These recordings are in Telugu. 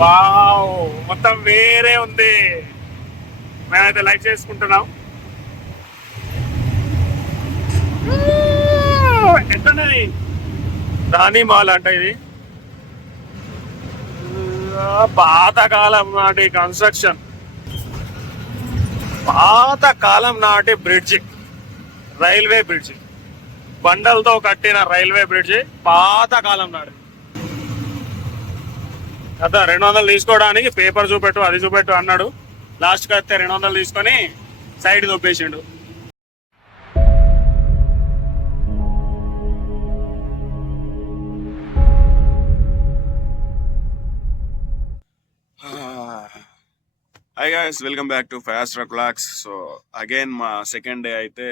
వావ్ మొత్తం వేరే ఉంది. మేమైతే లైక్ చేసుకుంటున్నాం. ఎట్లున్నది రాణి మాల్ అంట ఇది. పాతకాలం నాటి కన్స్ట్రక్షన్. పాతకాలం నాటి బ్రిడ్జి. Railway bridge. బండలతో కట్టిన రైల్వే బ్రిడ్జి పాతకాలం నాడు కదా రెండు వందలు తీసుకోవడానికి పేపర్ చూపెట్టు అది చూపెట్టు అన్నాడు. లాస్ట్కి వస్తే రెండు వందలు తీసుకొని side దొబ్బేసిండు. Hi guys welcome back to fast clocks so again మా సెకండ్ డే అయితే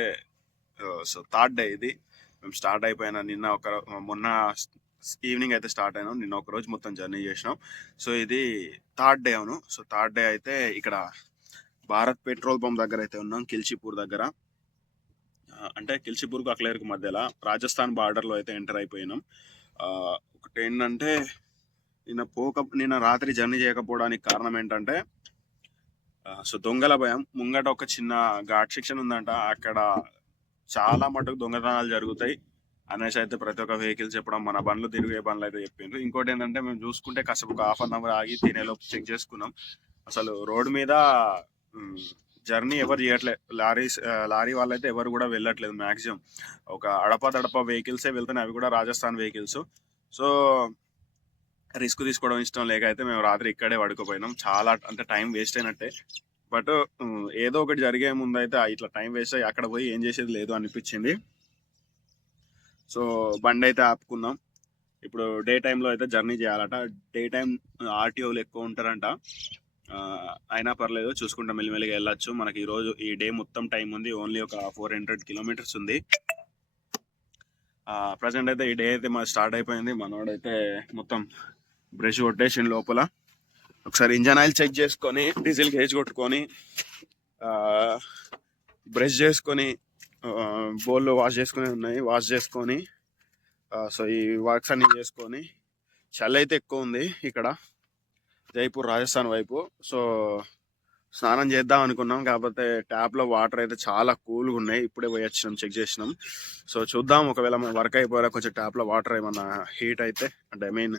సో థర్డ్ డే ఇది. మేము స్టార్ట్ అయిపోయిన నిన్న ఒక మొన్న ఈవినింగ్ అయితే స్టార్ట్ అయినాం. నిన్న ఒక రోజు మొత్తం జర్నీ చేసినాం. సో ఇది థర్డ్ డే అవును. సో థర్డ్ డే అయితే ఇక్కడ భారత్ పెట్రోల్ పంప్ దగ్గర అయితే ఉన్నాం కిల్చిపూర్ దగ్గర. అంటే కిల్చిపూర్కు అక్లేరుకు మధ్యలో రాజస్థాన్ బార్డర్లో అయితే ఎంటర్ అయిపోయినాం. ఒకటి ఏంటంటే నిన్న పోక నిన్న రాత్రి జర్నీ చేయకపోవడానికి కారణం ఏంటంటే సో దొంగల భయం. ముంగట ఒక చిన్న ఘాట్ సెక్షన్ ఉందంట. అక్కడ చాలా మటుకు దొంగతనాలు జరుగుతాయి. అనేసి అయితే ప్రతి ఒక్క వెహికల్ చెప్పడం మన బండ్లు తిరిగే బండ్లు అయితే చెప్పిండ్రు. ఇంకోటి ఏంటంటే మేము చూసుకుంటే కాసేపు ఒక హాఫ్ అన్ అవర్ ఆగి తినేలోపు చెక్ చేసుకున్నాం. అసలు రోడ్ మీద జర్నీ ఎవరు చేయట్లేదు లారీస్ లారీ వాళ్ళైతే ఎవరు కూడా వెళ్ళట్లేదు మ్యాక్సిమం ఒక అడప తడప వెహికల్సే వెళ్తున్నాయి అవి కూడా రాజస్థాన్ వెహికల్స్ సో రిస్క్ తీసుకోవడం ఇష్టం లేక అయితే మేము రాత్రి ఇక్కడే పడుకోపోయినాం. చాలా అంటే టైం వేస్ట్ అయినట్టే. బట్ ఏదో ఒకటి జరిగే ముందు అయితే ఇట్లా టైం వేస్ట్ అయ్యి అక్కడ పోయి ఏం చేసేది లేదు అనిపించింది. సో బండి అయితే ఆపుకున్నాం. ఇప్పుడు డే టైంలో అయితే జర్నీ చేయాలట. డే టైం ఆర్టీఓలు ఎక్కువ ఉంటారంట. అయినా పర్లేదు చూసుకుంటాం మెల్లిమెల్లిగా వెళ్ళొచ్చు. మనకి ఈరోజు ఈ డే మొత్తం టైం ఉంది. ఓన్లీ ఒక ఫోర్ హండ్రెడ్ కిలోమీటర్స్ ఉంది. ప్రజెంట్ అయితే ఈ డే అయితే మాది స్టార్ట్ అయిపోయింది. మనోడైతే మొత్తం బ్రష్ కొట్టేసిన లోపల. ఒకసారి ఇంజన్ ఆయిల్ చెక్ చేసుకొని డీజిల్ గేజ్ కొట్టుకొని బ్రష్ చేసుకొని బోల్లో వాష్ చేసుకునే ఉన్నాయి. వాష్ చేసుకొని సో ఈ వర్క్స్ అన్ని చేసుకొని చలి అయితే ఎక్కువ ఉంది ఇక్కడ జైపూర్ రాజస్థాన్ వైపు. సో స్నానం చేద్దాం అనుకున్నాం. కాకపోతే ట్యాప్లో వాటర్ అయితే చాలా కూల్గా ఉన్నాయి. ఇప్పుడే పోయి వచ్చినాం చెక్ చేసినాం. సో చూద్దాం. ఒకవేళ మన వర్క్ అయిపోయారా కొంచెం ట్యాప్లో వాటర్ ఏమన్నా హీట్ అయితే అంటే ఐ మీన్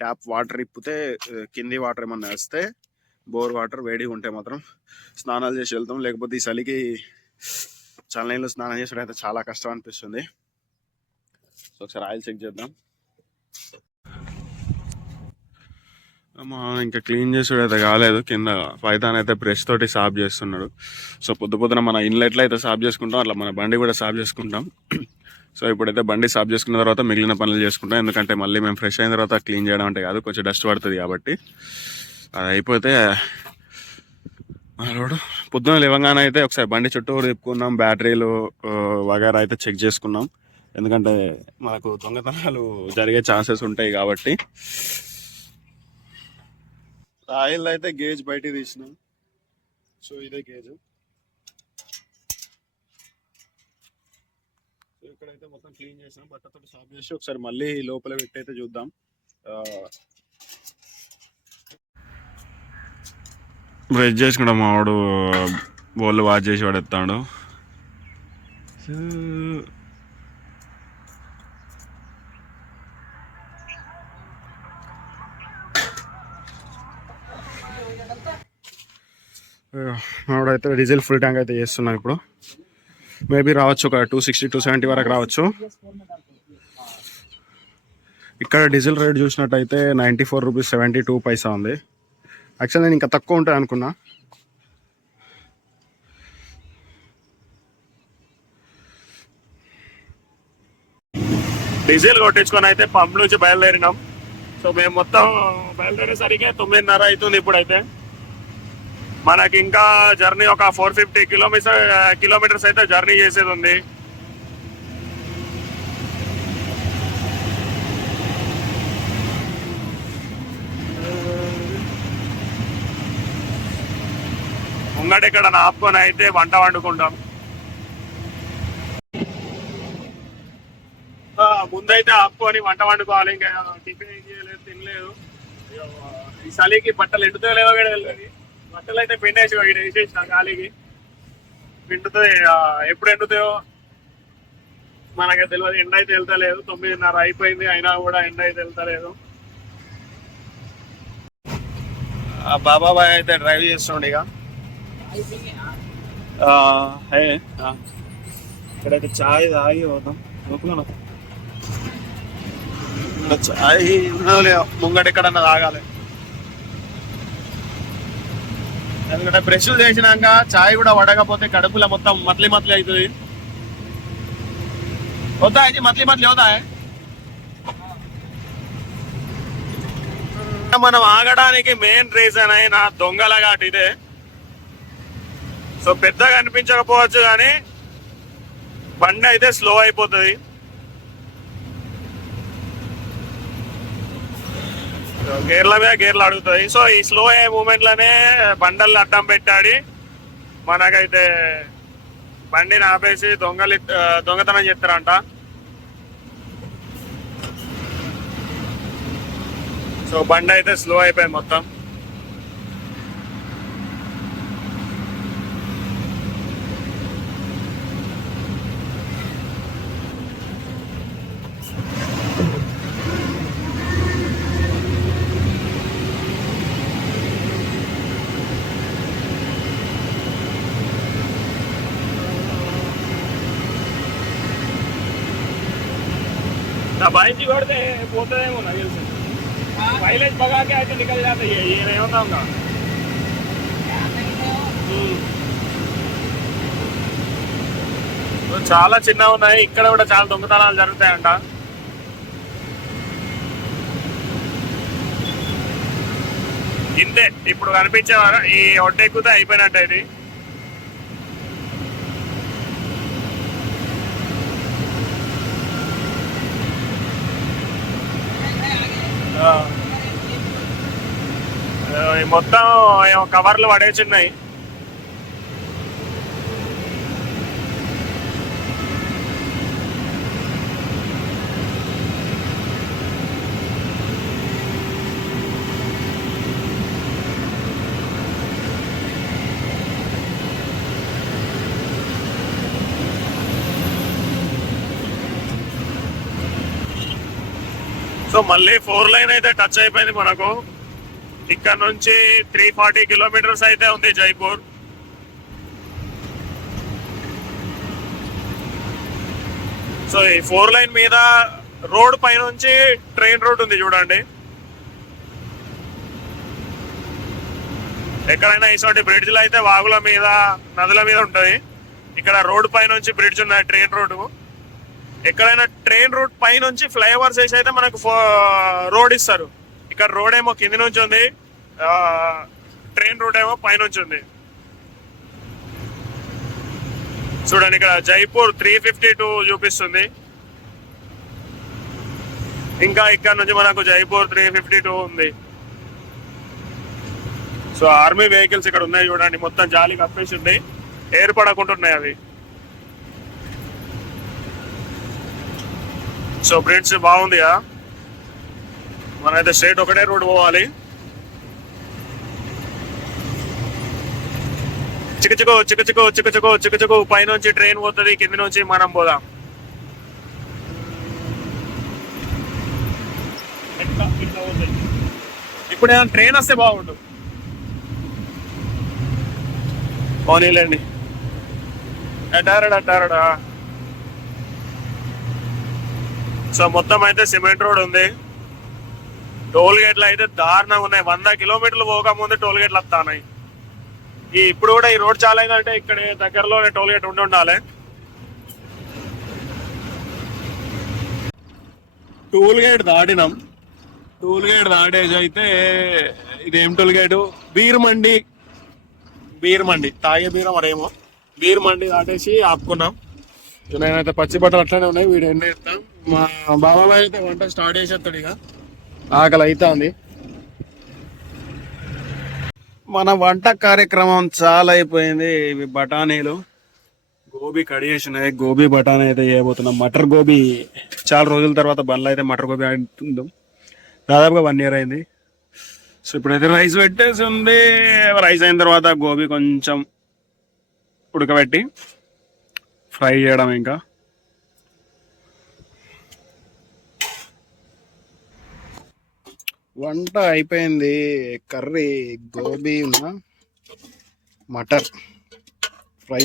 ట్యాప్ వాటర్ ఇప్పితే కింది వాటర్ ఏమన్నా వేస్తే బోర్ వాటర్ వేడిగా ఉంటే మాత్రం స్నానాలు చేసి వెళ్తాం. లేకపోతే ఈ చలికి చల్లనీళ్ళు స్నానం చేసడం అయితే చాలా కష్టం అనిపిస్తుంది. సో ఒకసారి ఆయిల్ చెక్ చేద్దాం. ఇంకా క్లీన్ చేసుడు అయితే కాలేదు. కింద పైతాన్ అయితే బ్రష్ తోటి సాఫ్ చేస్తున్నాడు. సో పొద్దు పొద్దున మన ఇన్లెట్లో అయితే సాఫ్ చేసుకుంటాం. అట్లా మన బండి కూడా సాఫ్ చేసుకుంటాం. సో ఇప్పుడైతే బండి సాఫ్ చేసుకున్న తర్వాత మిగిలిన పనులు చేసుకుంటాం. ఎందుకంటే మళ్ళీ మేము ఫ్రెష్ అయిన తర్వాత క్లీన్ చేయడం అంటే కాదు కొంచెం డస్ట్ పడుతుంది కాబట్టి. అది అయిపోతే మనోడు పొద్దున లేవగానే అయితే ఒకసారి బండి చుట్టూ తిప్పుకున్నాం బ్యాటరీలు వగైరా వగేరా అయితే చెక్ చేసుకున్నాం. ఎందుకంటే మనకు దొంగతనాలు జరిగే ఛాన్సెస్ ఉంటాయి కాబట్టి. ఆయిల్ అయితే గేజ్ బయటికి తీసినాం. సో ఇదే గేజ్. సో ఇక్కడైతే మొత్తం క్లీన్ చేసాం బట్టతో సాఫ్ చేసి ఒకసారి మళ్ళీ లోపల పెట్టి అయితే చూద్దాం బ్రష్ చేసుకుంటా మావాడు బోళ్ళు వాష్ చేసి పడేస్తాడు సో మావాడైతే డీజిల్ ఫుల్ ట్యాంక్ అయితే చేస్తున్నాం ఇప్పుడు. మేబీ రావచ్చు ఒక టూ సిక్స్టీ టూ సెవెంటీ వరకు రావచ్చు. ఇక్కడ డీజిల్ రేట్ చూసినట్టయితే ninety four rupees seventy two paisa ఉంది. యాక్చువల్ నేను ఇంకా తక్కువ ఉంటుంది అనుకున్నా. డీజిల్ కొట్టించుకొని అయితే పంప్ నుంచి బయలుదేరినాం. సో మేము మొత్తం బయలుదేరేసరికి తొమ్మిదిన్నర అవుతుంది ఇప్పుడైతే. మనకి ఇంకా జర్నీ ఒక ఫోర్ ఫిఫ్టీ కిలోమీటర్ కిలోమీటర్స్ అయితే జర్నీ చేసేది ఉంది. ముంగట ఇక్కడ ఆపుకొని అయితే వంట వండుకుంటాం. ముందైతే ఆపుకొని వంట వండుకోవాలి. ఇంకా టిఫిన్ ఏం చేయలేదు తినలేదు. ఈ చలికి బట్టలు ఎండుతో లేవో కూడా తెలియదు బట్టలు అయితే పిండేసి ఇక్కడ వేసేసిన గాలికి. పిండుతో ఎప్పుడు ఎండుతాయో మనకి తెలియదు ఎండ అయితే వెళ్తలేదు. తొమ్మిదిన్నర అయిపోయింది. అయినా కూడా ఎండ అయితే వెళ్తలేదు. బాబాబాయ్ అయితే డ్రైవ్ చేస్తుండే ఇక ఆ, హే, ఆ. ఇక్కడైతే చాయ్ తాగి పోతాం లోపల చాయ్ ముంగట ఎక్కడన్నా తాగాలి ఎందుకంటే బ్రష్లు చేసినాక చాయ్ కూడా వడకపోతే కడుపులో మొత్తం మత్లి మత్లి అవుతుంది होता है जी मतली मतली होता है మనం ఆగడానికి మెయిన్ రీజన్ అయిన దొంగల ఘాట్ ఇదే సో పెద్దగా అనిపించకపోవచ్చు కానీ బండి అయితే స్లో అయిపోతుంది. సో గేర్ల మీద గేర్లు అడుగుతుంది. సో ఈ స్లో అయ్యే మూమెంట్లోనే బండల్ని అడ్డం పెట్టాడి. మనకైతే బండిని ఆపేసి దొంగలి దొంగతనం చేస్తారంట. సో బండి అయితే స్లో అయిపోయింది మొత్తం. ఉందా? చాలా చిన్నగా ఉన్నాయి. ఇక్కడ కూడా చాలా దొంగతనాలు జరుగుతాయంట. ఇంతే. ఇప్పుడు కనిపించేవారు. ఈ ఒడ్డెక్కుతే అయిపోయినట్టు ఇది. Yeah. మొత్తం ఏమో కవర్లు పడేసి ఉన్నాయి సో మళ్ళీ ఫోర్ లైన్ అయితే టచ్ అయిపోయింది మనకు. ఇక్కడ నుంచి త్రీ ఫార్టీ కిలోమీటర్స్ అయితే ఉంది జైపూర్. సో ఈ ఫోర్ లైన్ మీద రోడ్ పైనుంచి ట్రైన్ రోడ్ ఉంది చూడండి. ఎక్కడైనా ఇటువంటి బ్రిడ్జ్లు అయితే వాగుల మీద నదుల మీద ఉంటుంది ఇక్కడ రోడ్ పైనుంచి బ్రిడ్జ్ ఉన్నాయి ట్రైన్ రోడ్ ఎక్కడైనా ట్రైన్ రూట్ పైనుంచి ఫ్లైఓవర్స్ వేసి అయితే మనకు రోడ్ ఇస్తారు. ఇక్కడ రోడ్ ఏమో కింది నుంచి ఉంది. ట్రైన్ రూట్ ఏమో పైనుంచి ఉంది. చూడండి ఇక్కడ జైపూర్ త్రీ ఫిఫ్టీ టూ చూపిస్తుంది. ఇంకా ఇక్కడ నుంచి మనకు జైపూర్ త్రీ ఫిఫ్టీ టూ ఉంది. సో ఆర్మీ వెహికల్స్ ఇక్కడ ఉన్నాయి చూడండి. మొత్తం జాలి కప్పేసి ఉన్నాయి ఏర్పడకుంటున్నాయి అవి. సో బ్రిడ్జ్ బాగుంది మనైతే స్ట్రేట్ ఒకటే రోడ్ పోవాలి. చికచికో చికచికో చికచికో చికచికో పైనుంచి ట్రైన్ పోతుంది కింద నుంచి మనం పోదాం. ఇప్పుడు ఏదైనా ట్రైన్ వస్తే బాగుండు. పోనీలేండి. అటారడా అటారడా. సో మొత్తం అయితే సిమెంట్ రోడ్ ఉంది. టోల్ గేట్లు అయితే దారుణంగా ఉన్నాయి. వంద కిలోమీటర్లు పోకముందు టోల్ గేట్లు వస్తాయి ఈ ఇప్పుడు కూడా ఈ రోడ్ చాలా అయిందంటే ఇక్కడ దగ్గరలోనే టోల్ గేట్ ఉండి ఉండాలి. టోల్ గేట్ దాటినాం. టోల్ గేట్ దాటేసి అయితే ఇదేం టోల్ గేట్ బీర్ మండి బీర్ మండి తాగే బీరం మరేమో బీర్ మండి దాటేసి ఆపుకున్నాం. నేనైతే పచ్చి బట్టలు అట్లనే ఉన్నాయి. వీడు ఎండ మా బాబాయ్ అయితే వంట స్టార్ట్ చేసేస్తాడు ఇక. ఆకలి అవుతుంది మన వంట కార్యక్రమం చాలా అయిపోయింది ఇవి బఠానీలు. గోబీ కడిగేసినాయి గోబీ బఠానీ అయితే చేయబోతున్నాం. మటర్ గోబీ చాలా రోజుల తర్వాత బండ్లు అయితే మటర్ గోబీ ఆడుతుందాం దాదాపుగా వన్ ఇయర్ అయింది. సో ఇప్పుడైతే రైస్ పెట్టేసి ఉంది. రైస్ అయిన తర్వాత గోబీ కొంచెం ఉడకబెట్టి ఫ్రై చేయడం ఇంకా. వంట అయిపోయింది. కర్రీ గోబీ ఉన్న మటర్ ఫ్రై.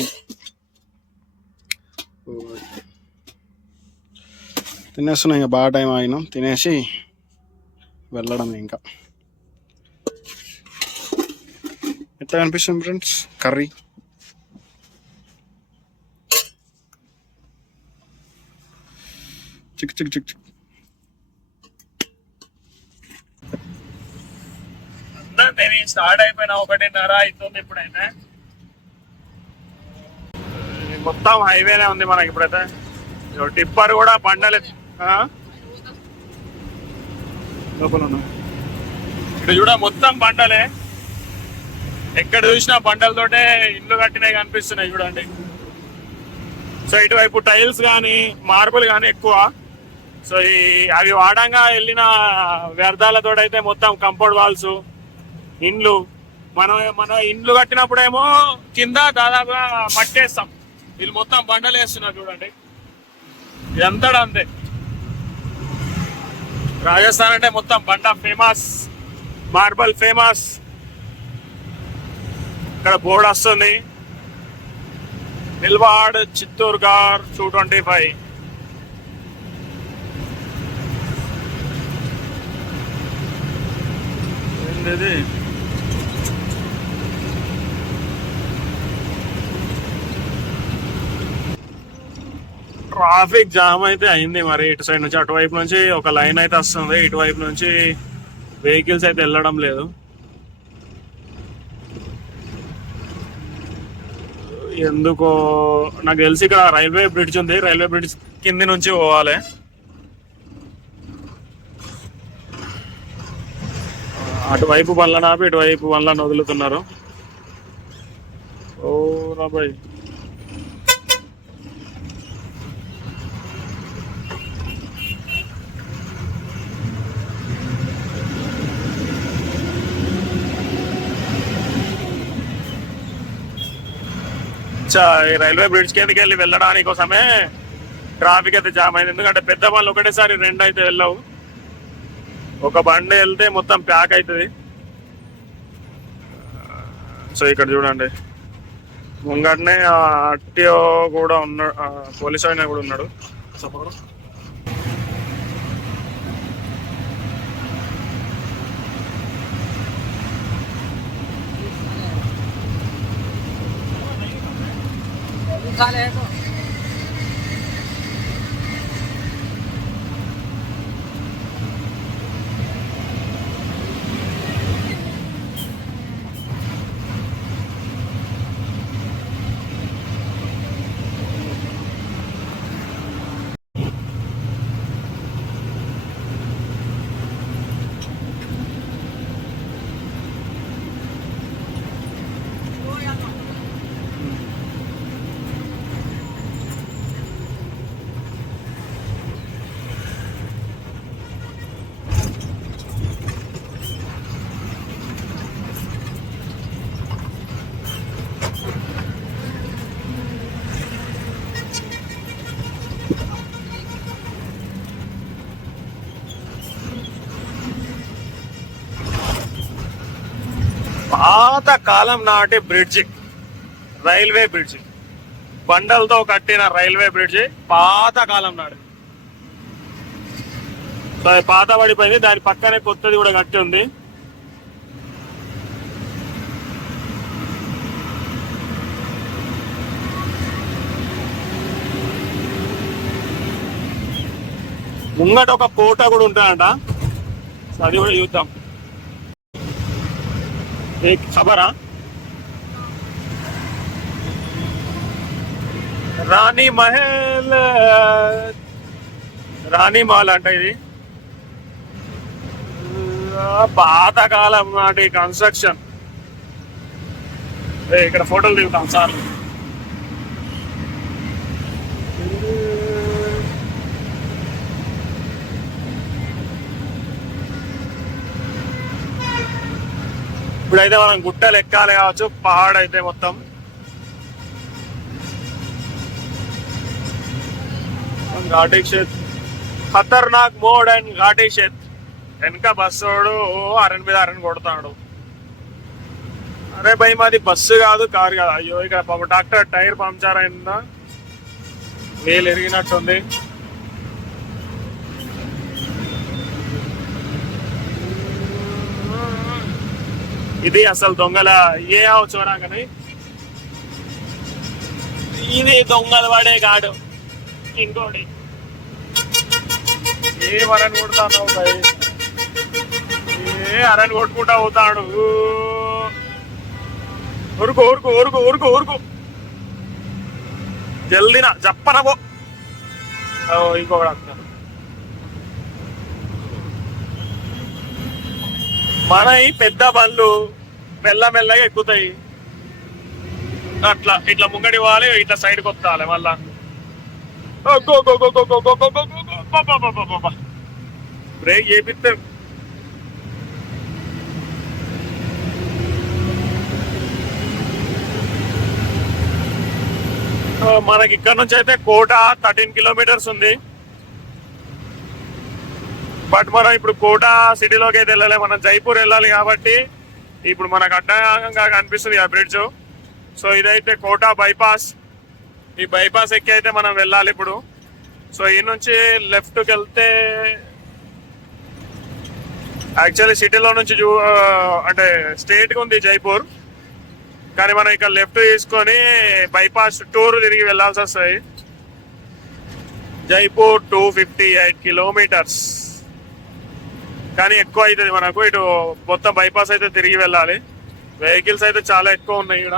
తినేస్తున్నాం ఇంకా బాగా టైం ఆగినాం తినేసి వెళ్ళడం ఇంకా. ఎట్లా కనిపిస్తుంది ఫ్రెండ్స్? కర్రీ. చిక్ చిక్ చిక్ చిక్ నేను స్టార్ట్ అయిపోయిన ఒకటిన్నర అవుతుంది ఇప్పుడైతే. మొత్తం హైవేనే ఉంది మనకి ఇప్పుడైతే. టిప్పర్ కూడా బండలు. ఆ? లోపల ఉన్నా. చూడ మొత్తం బండలే. ఎక్కడ చూసినా బండలతోటే ఇల్లు కట్టినవి కనిపిస్తున్నాయి చూడండి. సో ఇటువైపు టైల్స్ కానీ మార్బుల్ కానీ ఎక్కువ. సో ఈ అవి వాడంగా వెళ్ళిన వ్యర్థాలతో అయితే మొత్తం కంపౌండ్ వాల్స్. ఇండ్లు. మనం మన ఇండ్లు కట్టినప్పుడేమో కింద దాదాపుగా మట్టేస్తాం వీళ్ళు మొత్తం బండలు వేస్తున్నారు చూడండి. ఇదంతా అంతే రాజస్థాన్ అంటే మొత్తం బండ ఫేమస్ మార్బల్ ఫేమస్ ఇక్కడ బోర్డు వస్తుంది. నిల్వాడ్ Chittorgarh two twenty five ఏంటిది? ట్రాఫిక్ జామ్ అయితే అయింది మరి ఇటు సైడ్ నుంచి అటువైపు నుంచి ఒక లైన్ అయితే వస్తుంది. ఇటువైపు నుంచి వెహికల్స్ అయితే వెళ్ళడం లేదు. ఎందుకో నాకు తెలిసి ఇక్కడ రైల్వే బ్రిడ్జ్ ఉంది. రైల్వే బ్రిడ్జ్ కింది నుంచి పోవాలి. అటువైపు బండ్లను ఆపి ఇటువైపు బండ్లను వదులుతున్నారు. ఓ రాబాయ్. రైల్వే బ్రిడ్జ్ కిందకి వెళ్ళి వెళ్ళడానికి కోసమే ట్రాఫిక్ అయితే జామ్ అయింది. ఎందుకంటే పెద్ద బండ్లు ఒకటేసారి రెండు అయితే వెళ్ళవు. ఒక బండి వెళ్తే మొత్తం ప్యాక్ అవుతుంది సో ఇక్కడ చూడండి. ముంగటనే ఆర్టీఓ కూడా ఉన్నాడు పోలీస్ అయినా కూడా ఉన్నాడు. 八连胜 పాత కాలం నాటి బ్రిడ్జి. Railway bridge. బండలతో కట్టిన రైల్వే బ్రిడ్జి పాత కాలం నాడు. సో అది పాత పడిపోయింది దాని పక్కనే కొత్తది కూడా కట్టి ఉంది. ముంగట ఒక కోట కూడా ఉంటాడంట అది కూడా చూద్దాం. एक खबर ఆ రాణి మహల్ రాణి మహల్ అంట ఇది ఆ, పాతకాలం నాటి కన్స్ట్రక్షన్ ఏ, ఇక్కడ ఫోటోలు దిగుతాం సార్ ఇప్పుడైతే మనం గుట్టలు ఎక్కాలి కావచ్చు పహాడ్ అయితే మొత్తం. ఘాటీ క్షేత్ ఖతర్నాక్ మోడ్ అండ్ ఘాటీ క్షేత్ వెనక బస్సోడు అరణ్ మీద అరణ్ కొడతాడు. అరే భయ్ మాది బస్సు కాదు కారు కాదు. అయ్యో ఇక్కడ డాక్టర్ టైర్ పంక్చర్ అయిందా వేలు ఎరిగినట్టుంది. ఇది అసలు దొంగల ఏ అవసరం కానీ. ఇది దొంగలు పడే గాడు. ఇంకోటి. ఏ వరని కొడతాను భయ్. ఏ అరని కొట్టుకుంటా పోతాడు. ఊరుకు ఊరుకు ఊరుకు ఊరుకు ఊరుకు. జల్దిన చెప్పనబో ఇంకొకటి అంటున్నాను మన పెద్ద బండ్లు మెల్లమెల్లగా ఎక్కుతాయి అట్లా ఇట్లా ముంగడి వాలి ఇట్లా సైడ్కి వస్తాలి మళ్ళా బ్రేక్ చేపిస్తే మనకి ఇక్కడ నుంచి అయితే కోట థర్టీన్ కిలోమీటర్స్ ఉంది బట్ మనం ఇప్పుడు కోట సిటీలోకి అయితే వెళ్ళాలి. మనం జైపూర్ వెళ్ళాలి కాబట్టి ఇప్పుడు మనకు అడ్డంగా కనిపిస్తుంది ఆ బ్రిడ్జ్. సో ఇదైతే కోట బైపాస్. ఈ బైపాస్ ఎక్కి అయితే మనం వెళ్ళాలి ఇప్పుడు. సో ఈ నుంచి లెఫ్ట్కి వెళ్తే యాక్చువల్లీ సిటీలో నుంచి చూ అంటే స్ట్రేట్గా ఉంది జైపూర్. కానీ మనం ఇక్కడ లెఫ్ట్ తీసుకొని బైపాస్ టూర్ తిరిగి వెళ్ళాల్సి వస్తుంది Jaipur two fifty eight kilometres. కానీ ఎక్కువ అవుతుంది మనకు. ఇటు మొత్తం బైపాస్ అయితే తిరిగి వెళ్ళాలి. వెహికల్స్ అయితే చాలా ఎక్కువ ఉన్నాయి ఇక్కడ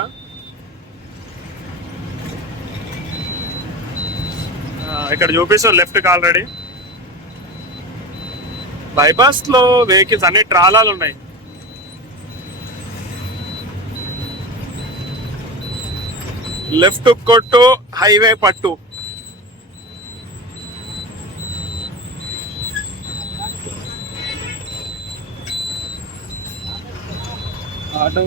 ఇక్కడ చూపిస్తాం లెఫ్ట్ ఆల్రెడీ బైపాస్లో వెహికల్స్ అన్ని ట్రాలాలు ఉన్నాయి. లెఫ్ట్ కొట్టు హైవే పట్టు. ఆటో.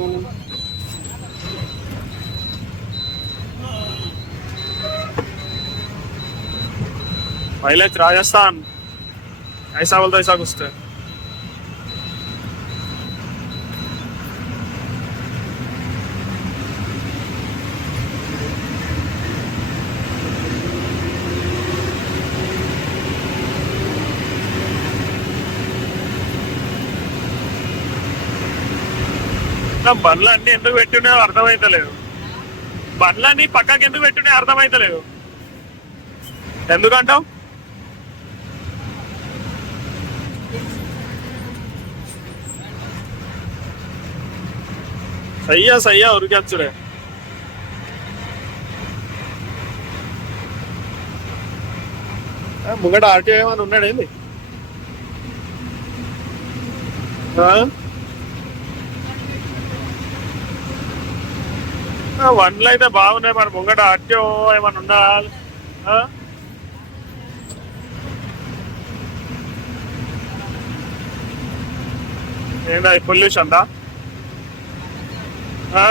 పైలట్ రాజస్థాన్. ఐసా బోల్తా ఐసా है బండ్లు అన్ని ఎందుకు పెట్టున్నాయో అర్థమైతలేదు. బండ్లన్నీ పక్కకి ఎందుకు పెట్టున్నాయో అర్థమైతలేదు. ఎందుకంటావు? సయ్యా సయ్యా ఉరికొచ్చుడే ముంగట ఆర్టీఓ ఏమైనా ఉన్నాడేంది ఆ? ఆ, వన్లు అయితే బాగున్నాయి. మన ముంగట ఆర్టీఓ ఏమైనా ఉందా? ఆ? పొల్యూషన్ దా ఆ?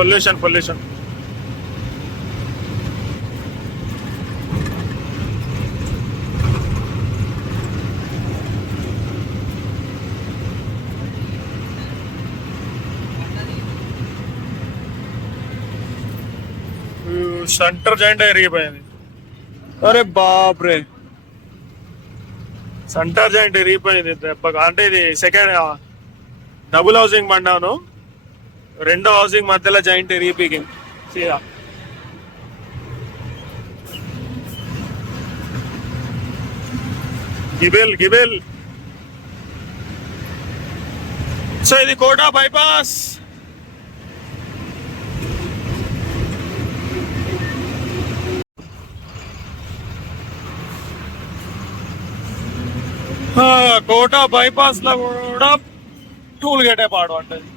పొల్యూషన్ పొల్యూషన్ సెంటర్ జాయింట్ ఎరిగిపోయింది అరే బాబ్రే సెంటర్ జాయింట్ ఎరిగిపోయింది దెబ్బగా అంటే ఇది సెకండ్ డబుల్ హౌసింగ్ పడ్డాను రెండో హౌసింగ్ మధ్యలో జాయింట్ ఎరిగిపోయింది సీదా గిబెల్ గిబెల్ సో ఇది కోటా బైపాస్ ఆ, కోట బైపాస్లో కూడా టూల్ గేటే పాడు అంటది.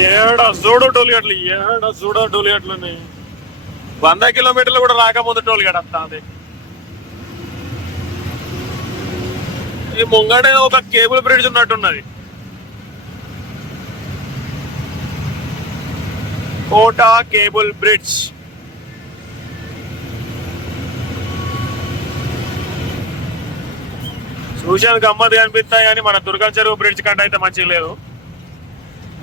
ఏడ చూడు టోల్ ఏడ చూడ టోల్ వంద కిలోమీటర్లు కూడా రాకముందు టోల్గేట్ గేట్ అది. ఈ ముంగడే ఒక cable bridge ఉన్నట్టున్నది. Kota cable bridge. చూశాను గమ్మత్ కనిపిస్తాయి కానీ మన దుర్గా చెరువు బ్రిడ్జ్ కంటే అయితే మంచిగా లేదు.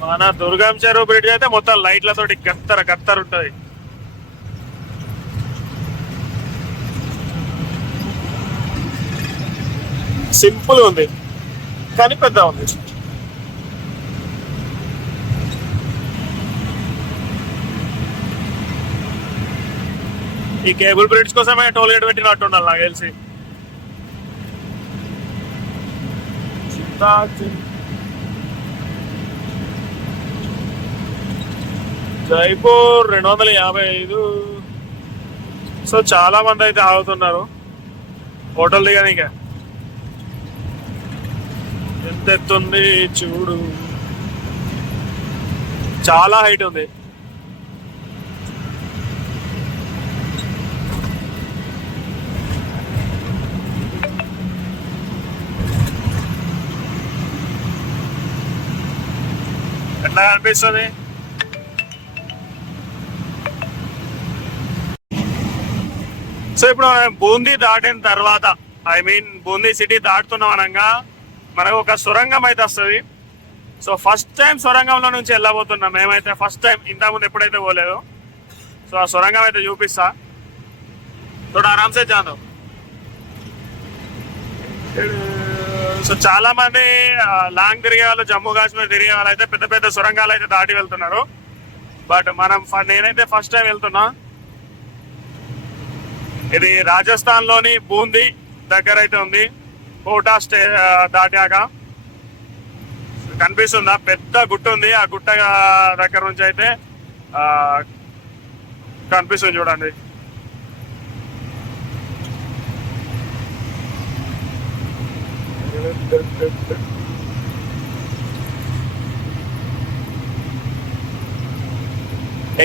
మన దుర్గం చెరువు బ్రిడ్జ్ అయితే మొత్తం లైట్లతో గత్తర గత్తర ఉంటుంది. సింపుల్ ఉంది. కానీ పెద్ద ఉంది. ఈ కేబుల్ బ్రిడ్జ్ కోసమే టోల్ గేట్ పెట్టినట్టు ఉండాలి నాకు తెలిసి. జైపూర్ రెండు వందల యాభై ఐదు. సో చాలా మంది అయితే ఆగుతున్నారు. హోటల్ దిగనిక ఎంత ఎత్తుంది చూడు. చాలా హైట్ ఉంది. ఎట్లా అనిపిస్తుంది సో ఇప్పుడు మనం బూందీ దాటిన తర్వాత ఐ మీన్ బూందీ సిటీ దాటుతున్నాం అనగా మనకు ఒక సొరంగం అయితే వస్తుంది. సో ఫస్ట్ టైం సొరంగంలో నుంచి వెళ్ళబోతున్నాం. మేమైతే ఫస్ట్ టైం ఇంతకుముందు ఎప్పుడైతే పోలేదు సో ఆ సొరంగం అయితే చూపిస్తా. చూడ ఆరామ్సే జాను సో చాలా మంది లాంగ్ తిరిగే వాళ్ళు జమ్మూ కాశ్మీర్ తిరిగే వాళ్ళు అయితే పెద్ద పెద్ద సొరంగాలు అయితే దాటి వెళ్తున్నారు. బట్ మనం ఫ- నేనైతే ఫస్ట్ టైం వెళ్తున్నా. ఇది రాజస్థాన్లోని బూందీ దగ్గర అయితే ఉంది. కోటా స్టే దాటాక. కనిపిస్తుందా? పెద్ద గుట్ట ఉంది. ఆ గుట్ట దగ్గర నుంచి అయితే కనిపిస్తుంది చూడండి.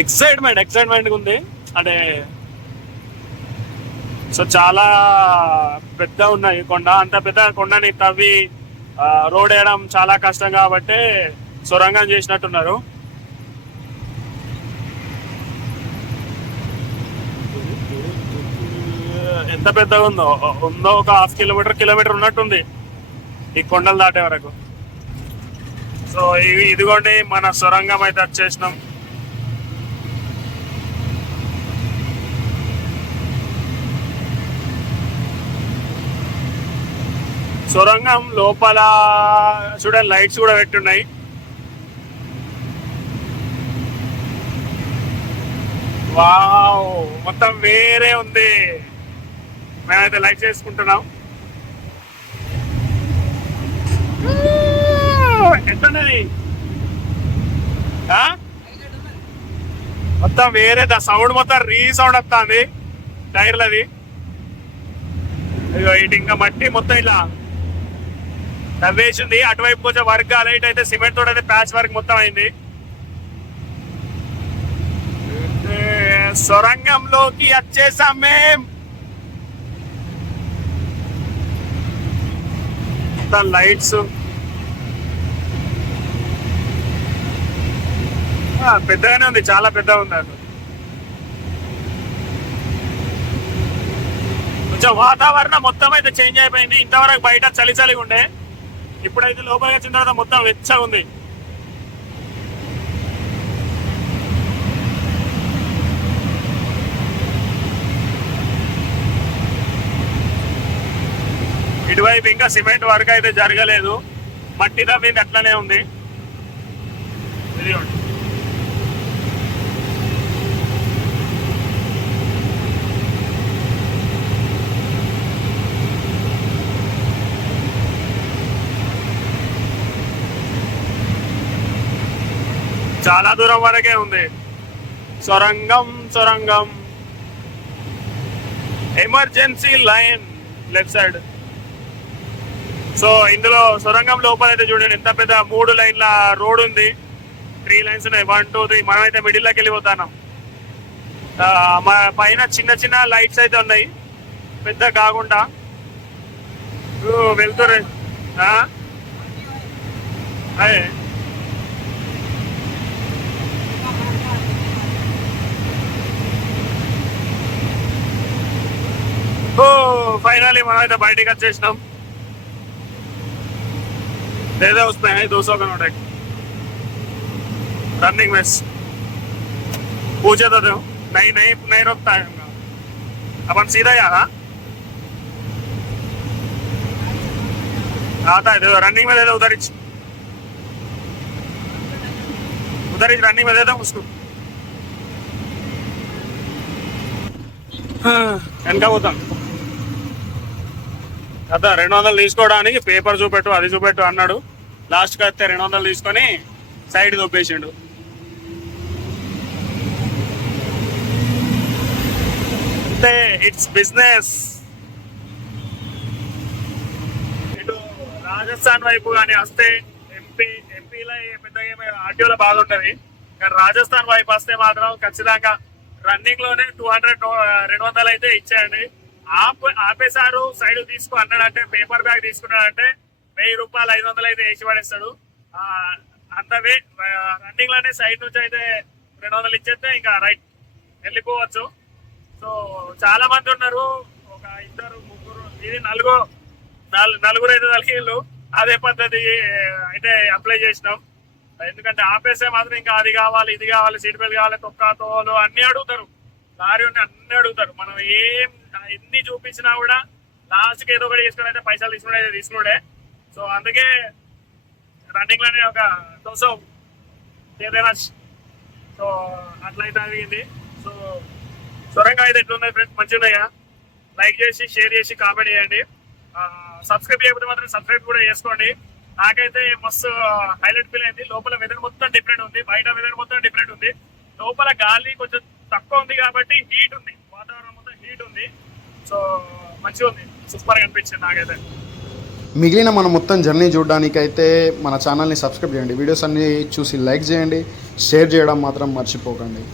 ఎక్సైట్మెంట్ ఎక్సైట్మెంట్ ఉంది. అంటే సో చాలా పెద్ద ఉన్నాయి. కొండ అంత పెద్ద కొండని తవ్వి రోడ్ వేయడం చాలా కష్టం కాబట్టి సొరంగం చేసినట్టున్నారు. ఎంత పెద్దగా ఉందో ఉందో ఒక హాఫ్ కిలోమీటర్ కిలోమీటర్ ఉన్నట్టుంది ఈ కొండలు దాటే వరకు. సో ఇవి ఇదిగోండి మన సొరంగం అయితే వచ్చేసినాం. సొరంగం లోపల చూడండి లైట్స్ కూడా పెట్టున్నాయి. వావ్ మొత్తం వేరే ఉంది. మేమైతే లైక్ చేసుకుంటున్నాం. ఎట్టున్నది మొత్తం వేరే దా సౌండ్ మొత్తం రీ సౌండ్ వస్తుంది టైర్లది. ఇదిగో ఇటు ఇంకా మట్టి మొత్తం ఇలా. తవ్వేసింది అటువైపు కొంచెం వర్క్ లైట్ అయితే సిమెంట్ తోటి అయితే ప్యాచ్ వర్క్ మొత్తం అయింది. సొరంగంలోకి వచ్చేసాం మేం. లైట్స్. పెద్దగానే ఉంది. చాలా పెద్దగా ఉంది అది. కొంచెం వాతావరణం మొత్తం అయితే చేంజ్ అయిపోయింది. ఇంతవరకు బయట చలి చలిగా ఉండే. ఇప్పుడైతే లోపలికి వచ్చిన తర్వాత మొత్తం వెచ్చగా ఉంది. ఇటువైపు ఇంకా సిమెంట్ వర్క్ అయితే జరగలేదు. మట్టి మీద అట్లనే ఉంది. ఇదిగోండి. చాలా దూరం వరకే ఉంది. సొరంగం సొరంగం. Emergency line left side so ఇందులో సొరంగం లోపల అయితే చూడండి ఎంత పెద్ద మూడు లైన్ల రోడ్ ఉంది. త్రీ లైన్స్ ఉన్నాయి. వన్ టూ త్రీ మనం అయితే మిడిల్లోకి వెళ్ళిపోతున్నాం. మా పైన చిన్న చిన్న లైట్స్ అయితే ఉన్నాయి. పెద్ద కాకుండా. వెళ్తురే ఆ? అదే. ఓ ఫైనల్లీ మనం అయితే బయటికి వచ్చేసినాం दे दे उसमें है दो सौ का नोट एक रनिंग में पूछे तो दो नहीं नहीं नहीं रोकता है उनका। अपन सीधा ही आना आता है दे दो रनिंग में दे दो उधर ही उधर ही रनिंग में दे दो उसको వెనక పోతాం కదా రెండు వందలు తీసుకోవడానికి పేపర్ చూపెట్టు అది చూపెట్టు అన్నాడు. లాస్ట్కి వస్తే రెండు వందలు తీసుకొని సైడ్ దొబ్బేసిండు. అంటే ఇట్స్ బిజినెస్ ఇటు రాజస్థాన్ వైపు కానీ వస్తే ఎంపీ ఎంపీలో పెద్దగా ఏమీ ఆర్టీఓలో బాగుంటుంది కానీ రాజస్థాన్ వైపు వస్తే మాత్రం ఖచ్చితంగా రన్నింగ్లోనే టూ హండ్రెడ్ రెండు వందలు అయితే ఇచ్చేయండి. ఆపేశారు. సైడ్ తీసుకో అన్నాడంటే పేపర్ బ్యాగ్ తీసుకున్నాడంటే వెయ్యి రూపాయలు ఐదు వందలు అయితే వేసి పడేస్తాడు. అంతవే రన్నింగ్లోనే సైడ్ నుంచి అయితే రెండు వందలు ఇచ్చేస్తే ఇంకా రైట్ వెళ్ళిపోవచ్చు. సో చాలా మంది ఉన్నారు. ఒక ఇద్దరు ముగ్గురు ఇది నలుగురు నలుగురు అయితే తలిగిళ్ళు. అదే పద్ధతి అయితే అప్లై చేసినాం. ఎందుకంటే ఆపేసే మాత్రం ఇంకా అది కావాలి ఇది కావాలి సీట్ బెల్ట్ కావాలి తొక్క తోలు అన్ని అడుగుతారు. లారీ ఉంటే అన్ని అడుగుతారు. మనం ఏం ఎన్ని చూపించినా కూడా లాస్ట్కి ఏదో ఒకటి తీసుకుని అయితే పైసలు తీసుకుని అయితే తీసుకున్నాడే సో అందుకే రన్నింగ్లోనే ఒక దోశ ఏదైనా సో అట్లయితే అడిగింది సో సొరంగా అయితే ఎట్లున్నాయి ఫ్రెండ్స్ మంచిగా ఉన్నాయా లైక్ చేసి షేర్ చేసి కామెంట్ చేయండి. సబ్స్క్రైబ్ చేయకపోతే మాత్రం సబ్స్క్రైబ్ కూడా చేసుకోండి. నాకైతే మస్తు హైలైట్ ఫీల్ అయింది. లోపల వెదర్ మొత్తం డిఫరెంట్ ఉంది. బయట వెదర్ మొత్తం డిఫరెంట్ ఉంది. లోపల గాలి కొంచెం తక్కువ ఉంది కాబట్టి హీట్ ఉంది. వాతావరణం మొత్తం హీట్ ఉంది. సో మంచిగా ఉంది. సూపర్ అనిపించింది నాకైతే. మిగిలిన మన మొత్తం జర్నీ చూడడానికైతే మన ఛానల్ని సబ్స్క్రైబ్ చేయండి. వీడియోస్ అన్నీ చూసి లైక్ చేయండి. షేర్ చేయడం మాత్రం మర్చిపోకండి.